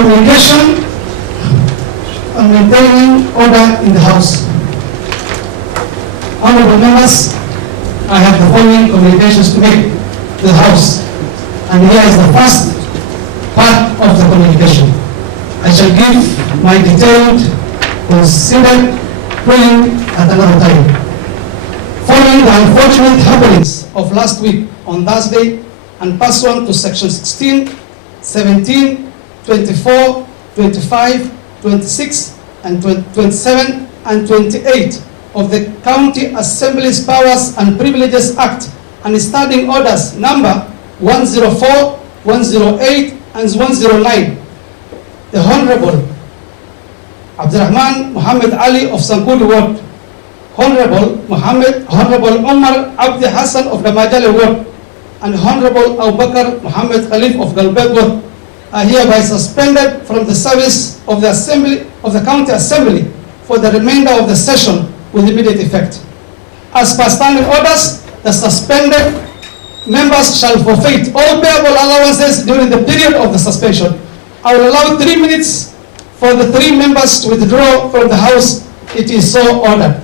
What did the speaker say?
Communication on maintaining order in the House. Honorable members, I have the following communications to make to the House, and here is the first part of the communication. I shall give my detailed, considered ruling at another time. Following the unfortunate happenings of last week on Thursday, and pursuant to Section 16, 17, 24, 25, 26, and 27, and 28 of the County Assembly's Powers and Privileges Act and Standing Orders number 104, 108, and 109. The Honorable Abdurrahman Muhammad Ali of Sankudi Ward, Honorable Omar Abdi Hassan of the Majale Ward, and Honorable Abu Bakr Muhammad Khalif of Galbeg Ward are hereby suspended from the service of the Assembly of the County Assembly for the remainder of the session with immediate effect. As per standing orders, the suspended members shall forfeit all payable allowances during the period of the suspension. I will allow 3 minutes for the 3 members to withdraw from the House. It is so ordered.